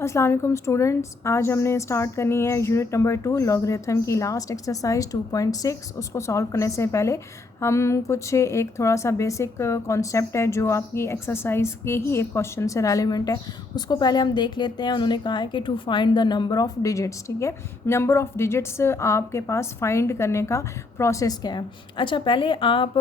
अस्सलाम वालेकुम स्टूडेंट्स, आज हमने स्टार्ट करनी है यूनिट नंबर 2 लॉगरिथम की लास्ट एक्सरसाइज 2.6। उसको सॉल्व करने से पहले हम कुछ एक थोड़ा सा बेसिक कॉन्सेप्ट है जो आपकी एक्सरसाइज के ही एक क्वेश्चन से रेलिवेंट है, उसको पहले हम देख लेते हैं। उन्होंने कहा है कि to find the number of digits. ठीक है, नंबर ऑफ़ डिजिट्स आपके पास फाइंड करने का प्रोसेस क्या है। अच्छा, पहले आप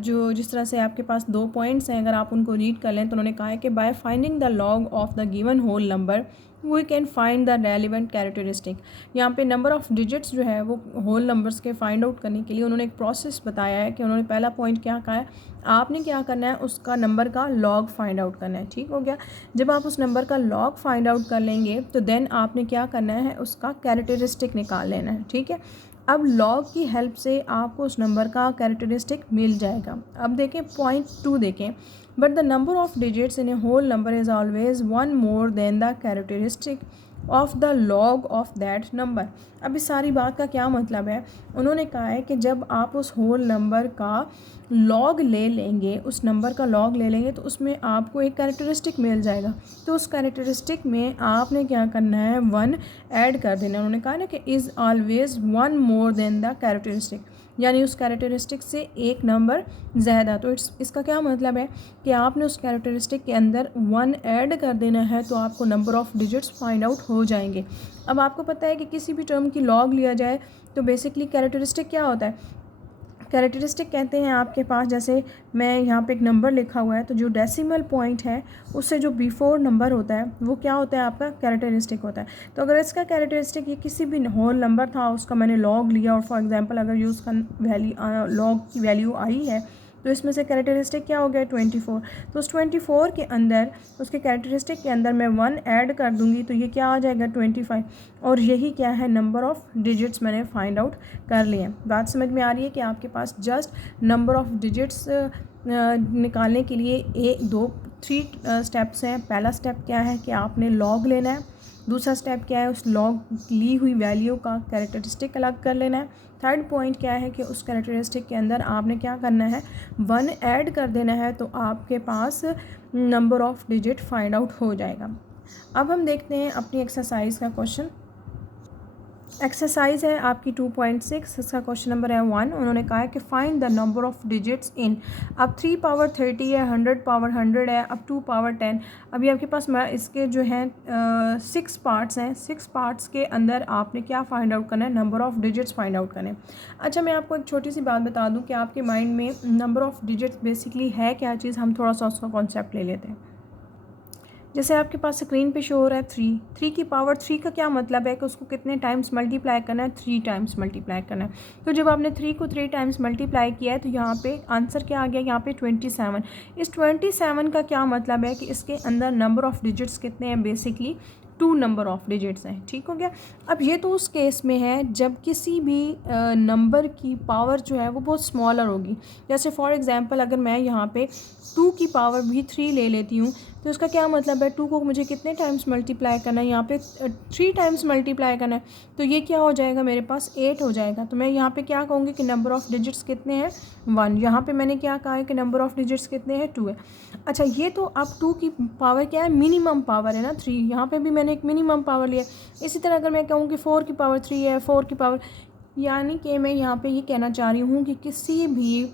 जो जिस तरह से आपके पास 2 पॉइंट्स हैं, अगर आप उनको रीड कर लें तो उन्होंने कहा है कि by finding the log of the given whole number we can find the relevant characteristic. यहाँ पे नंबर ऑफ़ डिजिट्स जो है वो होल नंबर्स के फाइंड आउट करने के लिए उन्होंने एक प्रोसेस बताया है कि उन्होंने पहला पॉइंट क्या कहा है, आपने क्या करना है, उसका नंबर का लॉग फाइंड आउट करना है। ठीक हो गया। जब आप उस नंबर का लॉग फाइंड आउट कर लेंगे तो देन आपने क्या करना है, उसका कैरेक्टरिस्टिक निकाल लेना है। ठीक है, अब लॉग की हेल्प से आपको उस नंबर का कैरेक्टरिस्टिक मिल जाएगा। अब देखें पॉइंट 2 देखें, but the number of digits in a whole number is always one more than the characteristic of the log of that number. अब इस सारी बात का क्या मतलब है, उन्होंने कहा है कि जब आप उस होल नंबर का लॉग ले लेंगे, उस नंबर का लॉग ले लेंगे तो उसमें आपको एक कैरेक्टरिस्टिक मिल जाएगा। तो उस कैरेक्टरिस्टिक में आपने क्या करना है, 1 ऐड कर देना। उन्होंने कहा ना कि is always one more than the characteristic, यानी उस कैरेक्टरिस्टिक से एक नंबर ज़्यादा। तो इसका क्या मतलब है कि आपने उस कैरेक्टरिस्टिक के अंदर 1 ऐड कर देना है तो आपको number of digits find out हो जाएंगे। अब आपको पता है कि किसी भी टर्म की लॉग लिया जाए तो बेसिकली कैरेक्टरिस्टिक क्या होता है, कैरेक्टरिस्टिक कहते हैं आपके पास, जैसे मैं यहाँ पे एक नंबर लिखा हुआ है तो जो डेसिमल पॉइंट है उससे जो बिफोर नंबर होता है वो क्या होता है, आपका कैरेक्टरिस्टिक होता है। तो अगर इसका कैरेक्टरिस्टिक ये किसी भी होल नंबर था, उसका मैंने लॉग लिया और फॉर एग्जांपल अगर ये उसका लॉग की वैल्यू आई है तो इसमें से कैरेक्टरिस्टिक क्या हो गया, 24। तो उस 24 के अंदर, उसके कैरेक्टरिस्टिक के अंदर मैं 1 ऐड कर दूंगी तो ये क्या आ जाएगा, 25। और यही क्या है, नंबर ऑफ़ डिजिट्स मैंने फाइंड आउट कर लिए। बात समझ में आ रही है कि आपके पास जस्ट नंबर ऑफ़ डिजिट्स निकालने के लिए 3 स्टेप्स हैं। पहला स्टेप क्या है कि आपने लॉग लेना है। दूसरा स्टेप क्या है, उस लॉग ली हुई वैल्यू का कैरेक्टरिस्टिक अलग कर लेना है। थर्ड पॉइंट क्या है कि उस कैरेक्टरिस्टिक के अंदर आपने क्या करना है, 1 ऐड कर देना है तो आपके पास number of digit find out हो जाएगा। अब हम देखते हैं अपनी एक्सरसाइज का क्वेश्चन। एक्सरसाइज है आपकी 2.6, इसका क्वेश्चन नंबर है 1। उन्होंने कहा है कि find the number of digits इन, अब 3 पावर 30 है, 100 पावर 100 है, अब 2 पावर 10। अभी आपके पास इसके जो हैं 6 पार्ट्स हैं। 6 पार्ट्स के अंदर आपने क्या फाइंड आउट करना है, number of digits find out करना है। अच्छा, मैं आपको एक छोटी सी बात बता दूं कि आपके माइंड में नंबर ऑफ़ डिजिट्स बेसिकली है क्या चीज़, हम थोड़ा सा उसका कॉन्सेप्ट ले लेते हैं। जैसे आपके पास स्क्रीन पे शो हो रहा है 3 की पावर 3 का क्या मतलब है कि उसको कितने टाइम्स मल्टीप्लाई करना है, 3 टाइम्स मल्टीप्लाई करना है। तो जब आपने 3 को 3 टाइम्स मल्टीप्लाई किया है तो यहाँ पे आंसर क्या आ गया, यहाँ पे 27। इस 27 का क्या मतलब है कि इसके अंदर नंबर ऑफ़ डिजिट्स कितने हैं, बेसिकली 2 नंबर ऑफ़ डिजिट्स हैं। ठीक हो गया। अब ये तो उस केस में है जब किसी भी नंबर की पावर जो है वो बहुत स्मॉलर होगी। जैसे फॉर एग्जांपल अगर मैं यहाँ पे 2 की पावर भी 3 ले लेती हूँ तो उसका क्या मतलब है, 2 को मुझे कितने टाइम्स मल्टीप्लाई करना है, यहाँ पे 3 टाइम्स मल्टीप्लाई करना है। तो ये क्या हो जाएगा, मेरे पास 8 हो जाएगा। तो मैं यहाँ पे क्या कहूँगी कि नंबर ऑफ़ डिजिट्स कितने हैं, 1। यहाँ पे मैंने क्या कहा है कि नंबर ऑफ़ डिजिट्स कितने हैं, 2 है। अच्छा, ये तो अब 2 की पावर क्या है, मिनिमम पावर है ना 3, यहाँ पे भी मैंने एक मिनिमम पावर लिया। इसी तरह अगर मैं कहूँ कि 4 की पावर 3 है, 4 की पावर, यानी कि मैं यहाँ पे ये कहना चाह रही हूँ कि किसी भी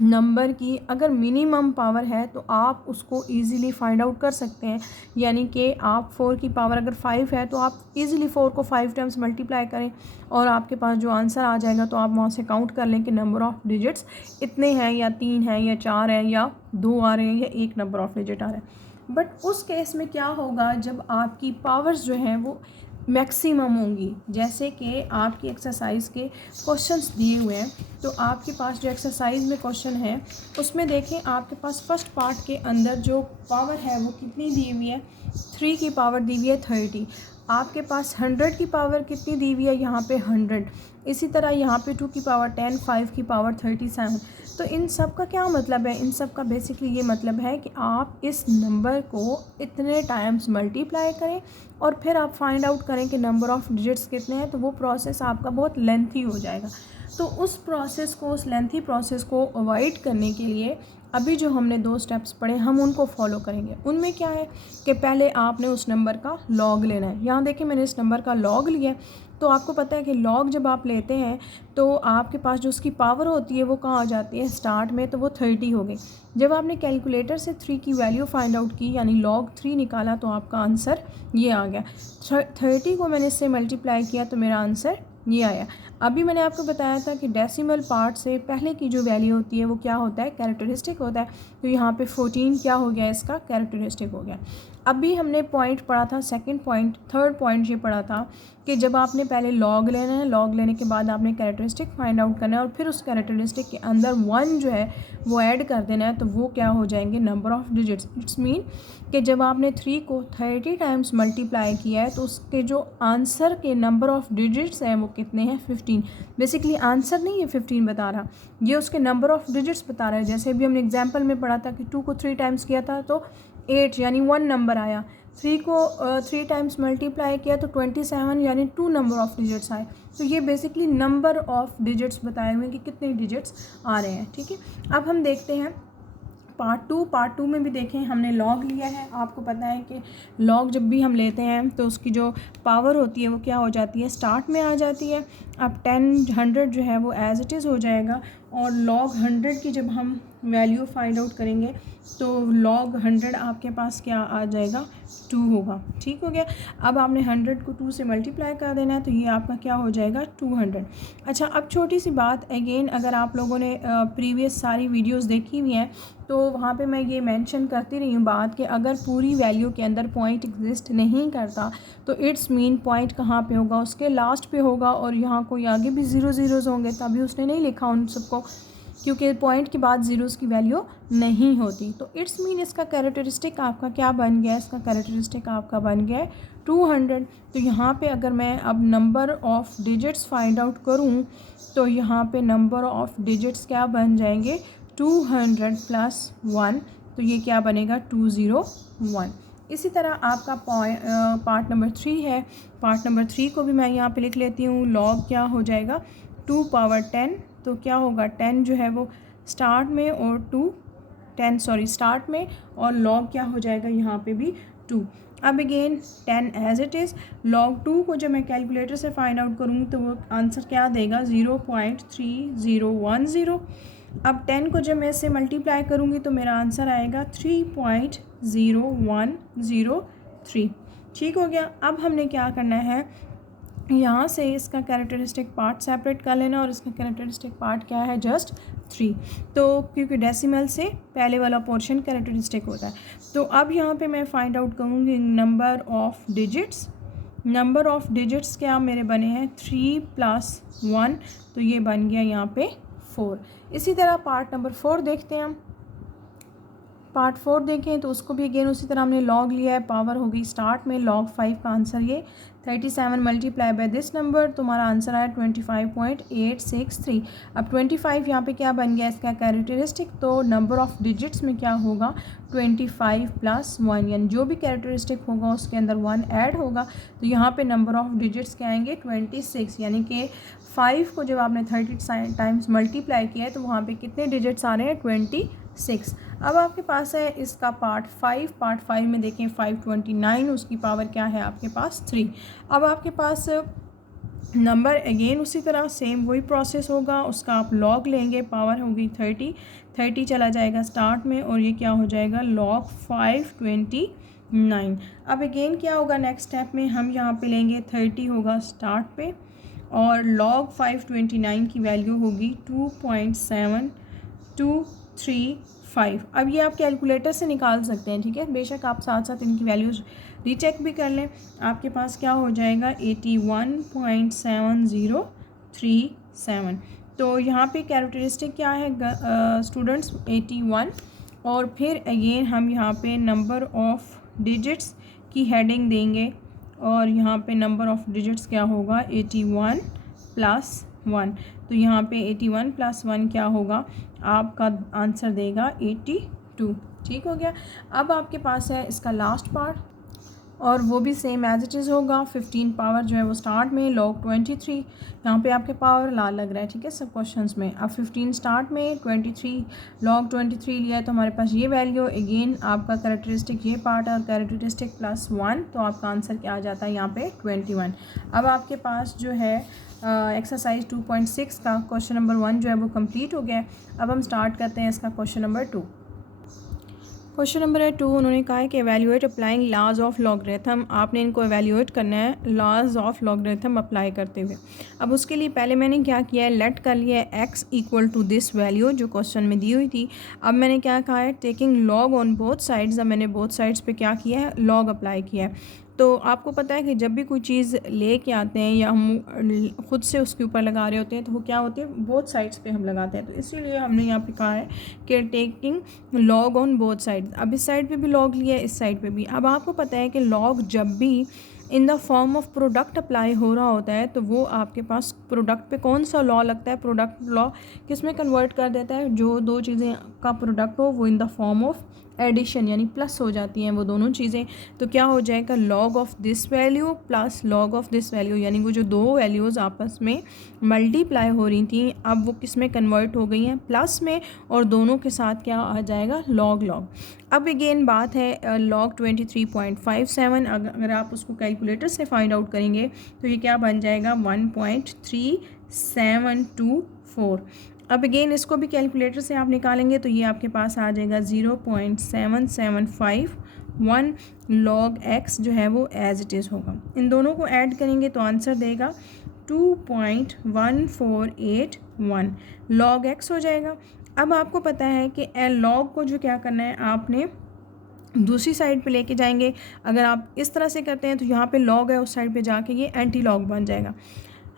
नंबर की अगर मिनिमम पावर है तो आप उसको इजीली फाइंड आउट कर सकते हैं। यानी कि आप 4 की पावर अगर 5 है तो आप इजीली 4 को 5 टाइम्स मल्टीप्लाई करें और आपके पास जो आंसर आ जाएगा तो आप वहाँ से काउंट कर लें कि नंबर ऑफ़ डिजिट्स इतने हैं, या 3 हैं, या 4 हैं, या 2 आ रहे हैं, या 1 नंबर ऑफ़ डिजिट आ रहा है। बट उस केस में क्या होगा, जब आपकी पावर्स जो हैं वो मैक्सिमम होंगी। जैसे कि आपकी एक्सरसाइज के क्वेश्चंस दिए हुए हैं, तो आपके पास जो एक्सरसाइज में क्वेश्चन है उसमें देखें आपके पास फर्स्ट पार्ट के अंदर जो पावर है वो कितनी दी हुई है, 3 की पावर दी हुई है 30। आपके पास 100 की पावर कितनी दी हुई है, यहाँ पे 100। इसी तरह यहाँ पे 2 की पावर 10, 5 की पावर 37। तो इन सब का क्या मतलब है, इन सब का बेसिकली ये मतलब है कि आप इस नंबर को इतने टाइम्स मल्टीप्लाई करें और फिर आप फाइंड आउट करें कि नंबर ऑफ़ डिजिट्स कितने हैं। तो वो प्रोसेस आपका बहुत लेंथी हो जाएगा। तो उस लेंथी प्रोसेस को अवॉइड करने के लिए अभी जो हमने 2 स्टेप्स पढ़े हम उनको फॉलो करेंगे। उनमें क्या है कि पहले आपने उस नंबर का लॉग लेना है। यहाँ देखिए मैंने इस नंबर का लॉग लिया है। तो आपको पता है कि लॉग जब आप लेते हैं तो आपके पास जो उसकी पावर होती है वो कहाँ आ जाती है, स्टार्ट में तो वो 30 हो गई। जब आपने कैलकुलेटर से 3 की वैल्यू फाइंड आउट की यानी लॉग 3 निकाला तो आपका आंसर ये आ गया। 30 को मैंने इससे मल्टीप्लाई किया तो मेरा आंसर ये आया। अभी मैंने आपको बताया था कि डेसिमल पार्ट से पहले की जो वैल्यू होती है वो क्या होता है, कैरेक्टरिस्टिक होता है। तो यहाँ पे 14 क्या हो गया, इसका कैरेक्टरिस्टिक हो गया। अभी हमने पॉइंट पढ़ा था, सेकंड पॉइंट, थर्ड पॉइंट ये पढ़ा था कि जब आपने पहले लॉग लेना है, लॉग लेने के बाद आपने कैरेक्टरिस्टिक फाइंड आउट करना है और फिर उस कैरेक्टरिस्टिक के अंदर 1 जो है वो ऐड कर देना है, तो वो क्या हो जाएंगे, number of digits. It's mean कि जब आपने 3 को 30 टाइम्स मल्टीप्लाई किया है तो उसके जो आंसर के नंबर ऑफ़ डिजिट्स हैं वो कितने हैं, 15। बेसिकली आंसर नहीं ये 15 बता रहा, ये उसके नंबर ऑफ़ डिजिट्स बता रहा है। जैसे भी हमने एग्जांपल में पढ़ा था कि 2 को 3 टाइम्स किया था तो 8 यानी 1 नंबर आया। 3 को 3 टाइम्स मल्टीप्लाई किया तो 27 यानी 2 नंबर ऑफ़ डिजिट्स आए। तो ये बेसिकली नंबर ऑफ़ डिजिट्स बताए हुए हैं कि कितने डिजिट्स आ रहे हैं। ठीक है, अब हम देखते हैं पार्ट टू में भी देखें हमने लॉग लिया है। आपको पता है कि लॉग जब भी हम लेते हैं तो उसकी जो पावर होती है वो क्या हो जाती है, स्टार्ट में आ जाती है। अब 10 100 जो है वो एज इट इज़ हो जाएगा और लॉग 100 की जब हम वैल्यू फाइंड आउट करेंगे तो लॉग 100 आपके पास क्या आ जाएगा, 2 होगा। ठीक हो गया। अब आपने 100 को 2 से मल्टीप्लाई कर देना है तो ये आपका क्या हो जाएगा, 200। अच्छा, अब छोटी सी बात अगेन, अगर आप लोगों ने प्रीवियस सारी वीडियोस देखी हुई हैं तो वहाँ पे मैं ये मेंशन करती रही हूँ बात कि अगर पूरी वैल्यू के अंदर पॉइंट एग्जिस्ट नहीं करता तो इट्स मीन पॉइंट कहाँ पे होगा, उसके लास्ट पे होगा। और यहाँ कोई आगे भी 0 ज़ीरोज़ होंगे तभी उसने नहीं लिखा उन सबको, क्योंकि पॉइंट के बाद ज़ीरोज़ की वैल्यू नहीं होती। तो इट्स मीन इसका कैरेक्टरिस्टिक आपका क्या बन गया, इसका कैरेक्टरिस्टिक आपका बन गया है 200। तो यहाँ पे अगर मैं अब number of digits find out करूँ तो यहाँ पे नंबर ऑफ़ डिजिट्स क्या बन जाएंगे, 200 + 1, तो ये क्या बनेगा, 201। इसी तरह आपका पार्ट नंबर 3 है। पार्ट नंबर 3 को भी मैं यहाँ पे लिख लेती हूँ। लॉग क्या हो जाएगा, 2 पावर 10, तो क्या होगा 10 जो है वो स्टार्ट में और 10 स्टार्ट में और लॉग क्या हो जाएगा यहाँ पे भी 2। अब again 10 as it is. Log 2 को जब मैं कैलकुलेटर से फाइंड आउट करूँगी तो वो आंसर क्या देगा, 0.3010। अब 10 को जब मैं इससे मल्टीप्लाई करूँगी तो मेरा आंसर आएगा 3.0103। ठीक हो गया। अब हमने क्या करना है, यहाँ से इसका कैरेक्टरिस्टिक पार्ट सेपरेट कर लेना और इसका कैरेक्टरिस्टिक पार्ट क्या है, जस्ट 3। तो क्योंकि डेसिमल से पहले वाला पोर्शन कैरेक्टरिस्टिक होता है। तो अब यहाँ पे मैं फाइंड आउट करूँगी number of digits. Number of digits क्या मेरे बने हैं, 3 + 1, तो ये बन गया यहाँ पे 4। इसी तरह पार्ट नंबर 4 देखते हैं हम। पार्ट 4 देखें तो उसको भी अगेन उसी तरह हमने लॉग लिया है, पावर हो गई स्टार्ट में, log 5 का आंसर ये 37 मल्टीप्लाई बाय दिस नंबर, तुम्हारा आंसर आया 25.863। अब 25 यहाँ पे क्या बन गया, इसका कैरेक्टरिस्टिक, तो नंबर ऑफ़ डिजिट्स में क्या होगा, 25 + 1, यानी जो भी कैरेक्टरिस्टिक होगा उसके अंदर 1 ऐड होगा। तो यहाँ पे नंबर ऑफ़ डिजिट्स क्या आएंगे, 26, यानी कि 5 को जब आपने 30 टाइम्स मल्टीप्लाई किया है तो वहाँ पे कितने डिजिट्स आ रहे हैं, 26। अब आपके पास है इसका पार्ट 5 में देखें 529, उसकी पावर क्या है आपके पास 3। अब आपके पास नंबर अगेन उसी तरह सेम वही प्रोसेस होगा, उसका आप लॉग लेंगे, पावर होगी 30 चला जाएगा स्टार्ट में और ये क्या हो जाएगा, log 529। अब अगेन क्या होगा, नेक्स्ट स्टेप में हम यहाँ पे लेंगे 30 होगा स्टार्ट पे और log 529 की वैल्यू होगी 2.7235। अब ये आप कैलकुलेटर से निकाल सकते हैं, ठीक है, बेशक आप साथ साथ इनकी वैल्यूज़ रीचेक भी कर लें। आपके पास क्या हो जाएगा, 81.7037। तो यहाँ पे कैरेक्टरिस्टिक क्या है स्टूडेंट्स, 81। और फिर अगेन हम यहाँ पे नंबर ऑफ़ डिजिट्स की हेडिंग देंगे और यहाँ पे नंबर ऑफ़ डिजिट्स क्या होगा, 81 + 1। तो यहाँ पे 81 + 1 क्या होगा, आपका आंसर देगा 82। ठीक हो गया। अब आपके पास है इसका लास्ट पार्ट। और वो भी सेम एज इट इज़ होगा। 15 पावर जो है वो स्टार्ट में log 23, यहाँ पे आपके पावर लाल लग रहा है, ठीक है, सब क्वेश्चंस में। अब 15 स्टार्ट में 23 log 23 लिया है तो हमारे पास ये वैल्यू, अगेन आपका कैरेक्टरिस्टिक ये पार्ट है और कैरेक्टरिस्टिक +1, तो आपका आंसर क्या आ जाता है यहाँ पे 21। अब आपके पास जो है एक्सरसाइज 2.6 का क्वेश्चन नंबर 1 जो है वो कंप्लीट हो गया है। अब हम स्टार्ट करते हैं इसका क्वेश्चन नंबर 2। क्वेश्चन नंबर है 2, उन्होंने कहा है कि evaluate applying laws of logarithm. आपने इनको एवेल्यूएट करना है लॉज ऑफ लॉगरिथम अप्लाई करते हुए। अब उसके लिए पहले मैंने क्या किया है, लेट कर लिया है x equal to this value जो क्वेश्चन में दी हुई थी। अब मैंने क्या कहा है, taking log on both sides. अब मैंने बोथ साइड्स पे क्या किया है, लॉग अप्लाई किया है। तो आपको पता है कि जब भी कोई चीज़ लेके आते हैं या हम खुद से उसके ऊपर लगा रहे होते हैं तो वो क्या होती है, बोथ साइड्स पे हम लगाते हैं। तो इसीलिए हमने यहाँ पे कहा है कि taking log on both sides. अब इस साइड पे भी लॉग लिया है, इस साइड पे भी। अब आपको पता है कि लॉग जब भी इन the form of product apply हो रहा होता है तो वो आपके पास प्रोडक्ट पे कौन सा लॉ लगता है, प्रोडक्ट लॉ किस में कन्वर्ट कर देता है, जो दो चीज़ें का प्रोडक्ट हो वो in the form of addition यानी प्लस हो जाती हैं वो दोनों चीज़ें। तो क्या हो जाएगा, log of this value plus log of this value, यानी वो जो दो वैल्यूज़ आपस में मल्टीप्लाई हो रही थी अब वो किस में कन्वर्ट हो गई हैं, प्लस में, और दोनों के साथ क्या आ जाएगा, लॉग लॉग। अब अगेन बात है लॉग 23.57, अगर आप उसको कैलकुलेटर से फाइंड आउट करेंगे तो ये क्या बन जाएगा, 1.3724। अब अगेन इसको भी कैलकुलेटर से आप निकालेंगे तो ये आपके पास आ जाएगा 0.7751 log x जो है वो एज इट इज़ होगा। इन दोनों को ऐड करेंगे तो आंसर देगा 2.1481 log x हो जाएगा। अब आपको पता है कि log को जो क्या करना है, आपने दूसरी साइड पे लेके जाएंगे। अगर आप इस तरह से करते हैं तो यहाँ पे log है, उस साइड पे जाके ये एंटी लॉग बन जाएगा।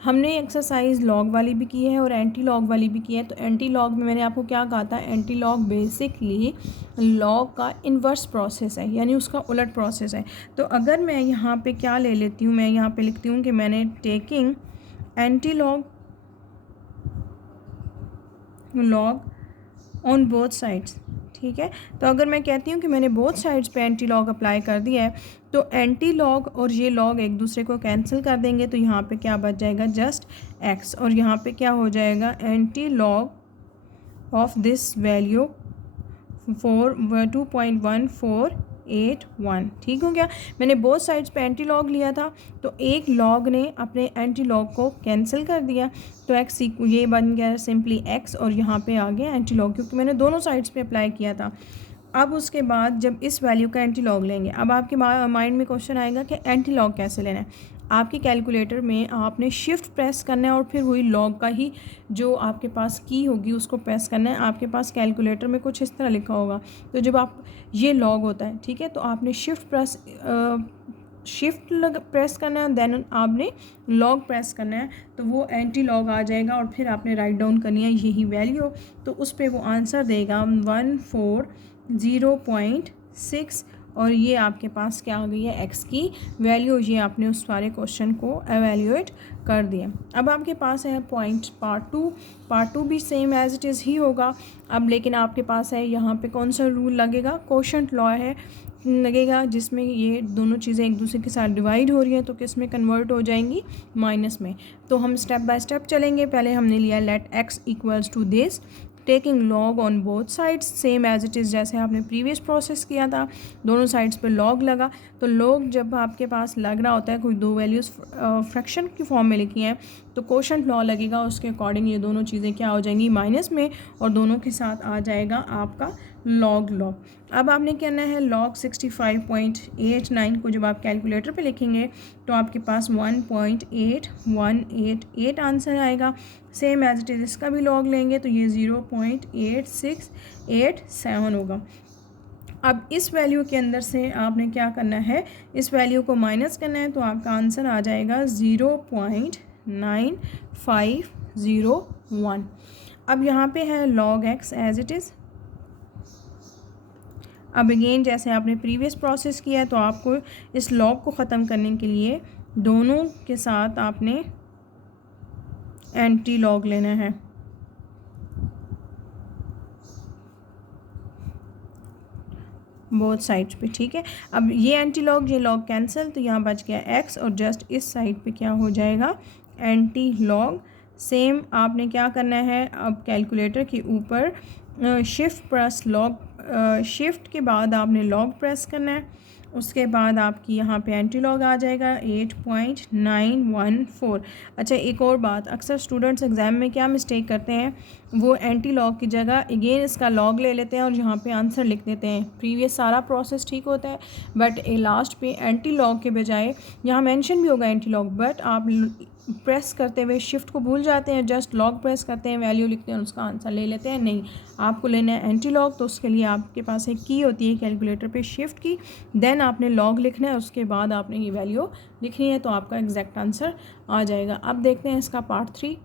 हमने एक्सरसाइज लॉग वाली भी की है और एंटी लॉग वाली भी की है। तो एंटी लॉग में मैंने आपको क्या कहा था, एंटी लॉग बेसिकली लॉग का इन्वर्स प्रोसेस है, यानी उसका उलट प्रोसेस है। तो अगर मैं यहाँ पे क्या ले लेती हूँ, मैं यहाँ पे लिखती हूँ कि मैंने taking anti log on both sides, ठीक है। तो अगर मैं कहती हूँ कि मैंने बोथ साइड्स पे एंटी लॉग अप्लाई कर दिया है तो एंटी लॉग और ये लॉग एक दूसरे को कैंसिल कर देंगे तो यहाँ पे क्या बच जाएगा, जस्ट x, और यहाँ पे क्या हो जाएगा, anti log of this value 2.1481। ठीक हो गया। मैंने बोथ साइड्स पे एंटी लॉग लिया था तो एक लॉग ने अपने एंटी लॉग को कैंसिल कर दिया तो x ये बन गया सिंपली x, और यहाँ पे आ गया एंटी लॉग क्योंकि मैंने दोनों साइड्स पे अप्लाई किया था। अब उसके बाद जब इस वैल्यू का एंटी लॉग लेंगे, अब आपके माइंड में क्वेश्चन आएगा कि एंटी लॉग कैसे लेना है। आपके कैलकुलेटर में आपने शिफ्ट प्रेस करना है और फिर वही लॉग का ही जो आपके पास की होगी उसको प्रेस करना है। आपके पास कैलकुलेटर में कुछ इस तरह लिखा होगा, तो जब आप ये लॉग होता है, ठीक है, तो आपने शिफ्ट प्रेस करना है, देन आपने लॉग प्रेस करना है, तो वो एंटी लॉग आ जाएगा और फिर आपने राइट डाउन करनी है यही वैल्यू, तो उस पर वो आंसर देगा 140.6, और ये आपके पास क्या आ गई है, x की वैल्यू। ये आपने उस सारे क्वेश्चन को एवेल्यूएट कर दिया। अब आपके पास है पॉइंट पार्ट टू भी सेम एज इट इज़ ही होगा। अब लेकिन आपके पास है यहाँ पे कौन सा रूल लगेगा, कोशेंट लॉ है लगेगा, जिसमें ये दोनों चीज़ें एक दूसरे के साथ डिवाइड हो रही हैं तो किस में कन्वर्ट हो जाएंगी, माइनस में। तो हम स्टेप बाय स्टेप चलेंगे। पहले हमने लिया let x equals to this, taking log on both sides, same as it is जैसे आपने प्रीवियस प्रोसेस किया था, दोनों साइड्स पे लॉग लगा। तो लॉग जब आपके पास लग रहा होता है, कोई दो वैल्यूज़ फ्रैक्शन की फॉर्म में लिखी हैं, तो कोशेंट लॉ लगेगा, उसके अकॉर्डिंग ये दोनों चीज़ें क्या हो जाएंगी, माइनस में, और दोनों के साथ आ जाएगा आपका लॉग लॉग। अब आपने कहना है लॉग 65.89 को जब आप कैलकुलेटर पे लिखेंगे तो आपके पास 1.8188 आंसर आएगा। सेम एज इट इज़ इसका भी लॉग लेंगे तो ये 0.8687 होगा। अब इस वैल्यू के अंदर से आपने क्या करना है, इस वैल्यू को माइनस करना है, तो आपका आंसर आ जाएगा 0.9501। अब यहाँ पे है log x as it is. अब अगेन जैसे आपने प्रीवियस प्रोसेस किया है तो आपको इस लॉग को ख़त्म करने के लिए दोनों के साथ आपने एंटी लॉग लेना है। बोथ साइड्स पे, ठीक है। अब ये एंटी लॉग, ये लॉग कैंसिल, तो यहाँ बच गया x और जस्ट इस साइड पे क्या हो जाएगा एंटी लॉग। सेम आपने क्या करना है, अब कैलकुलेटर के ऊपर शिफ्ट प्रेस लॉग, शिफ्ट के बाद आपने लॉग प्रेस करना है, उसके बाद आपकी यहाँ पे एंटी लॉग आ जाएगा 8.914। अच्छा एक और बात, अक्सर स्टूडेंट्स एग्ज़ाम में क्या मिस्टेक करते हैं, वो एंटी लॉग की जगह अगेन इसका लॉग ले लेते हैं और यहाँ पे आंसर लिख देते हैं। प्रीवियस सारा प्रोसेस ठीक होता है बट लास्ट पे एंटी लॉग के बजाय यहाँ मेंशन भी होगा एंटी लॉग, बट आप प्रेस करते हुए शिफ्ट को भूल जाते हैं, जस्ट लॉग प्रेस करते हैं, वैल्यू लिखते हैं, उसका आंसर ले लेते हैं। नहीं, आपको लेना है एंटी लॉग, तो उसके लिए आपके पास एक की होती है कैलकुलेटर पे शिफ्ट की, देन आपने लॉग लिखना है, उसके बाद आपने ये वैल्यू लिखनी है, तो आपका एग्जैक्ट आंसर आ जाएगा। अब देखते हैं इसका पार्ट 3।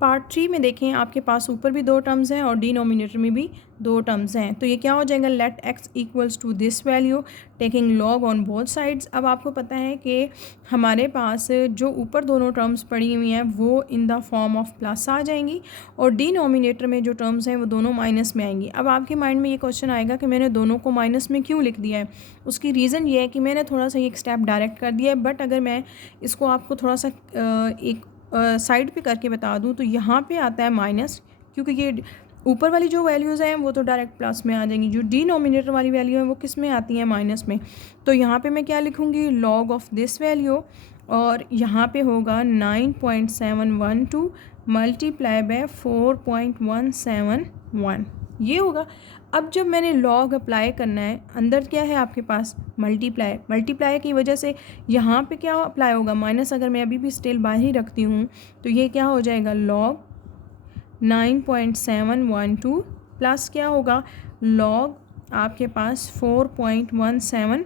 पार्ट 3 में देखें आपके पास ऊपर भी 2 टर्म्स हैं और डिनोमिनेटर में भी 2 टर्म्स हैं, तो ये क्या हो जाएगा, let x equals to this value taking log on both sides. अब आपको पता है कि हमारे पास जो ऊपर दोनों टर्म्स पड़ी हुई हैं वो in the form of plus आ जाएंगी और डिनोमिनेटर में जो टर्म्स हैं वो दोनों माइनस में आएंगी। अब आपके माइंड में ये क्वेश्चन आएगा कि मैंने दोनों को माइनस में क्यों लिख दिया है। उसकी रीज़न ये है कि मैंने थोड़ा सा एक स्टेप डायरेक्ट कर दिया है, बट अगर मैं इसको आपको थोड़ा सा एक साइड पे करके बता दूं तो यहाँ पे आता है माइनस, क्योंकि ये ऊपर वाली जो वैल्यूज़ हैं वो तो डायरेक्ट प्लस में आ जाएंगी, जो डिनोमिनेटर वाली वैल्यू है वो किस में आती हैं, माइनस में। तो यहाँ पे मैं क्या लिखूँगी, लॉग ऑफ दिस वैल्यू, और यहाँ पे होगा 9.712 मल्टीप्लाई बाय 4.171 ये होगा। अब जब मैंने लॉग अप्लाई करना है, अंदर क्या है आपके पास मल्टीप्लाई, मल्टीप्लाई की वजह से यहाँ पे क्या अप्लाई होगा, माइनस। अगर मैं अभी भी स्टिल बाहर ही रखती हूँ तो ये क्या हो जाएगा, लॉग 9.712 प्लस क्या होगा, लॉग आपके पास 4.171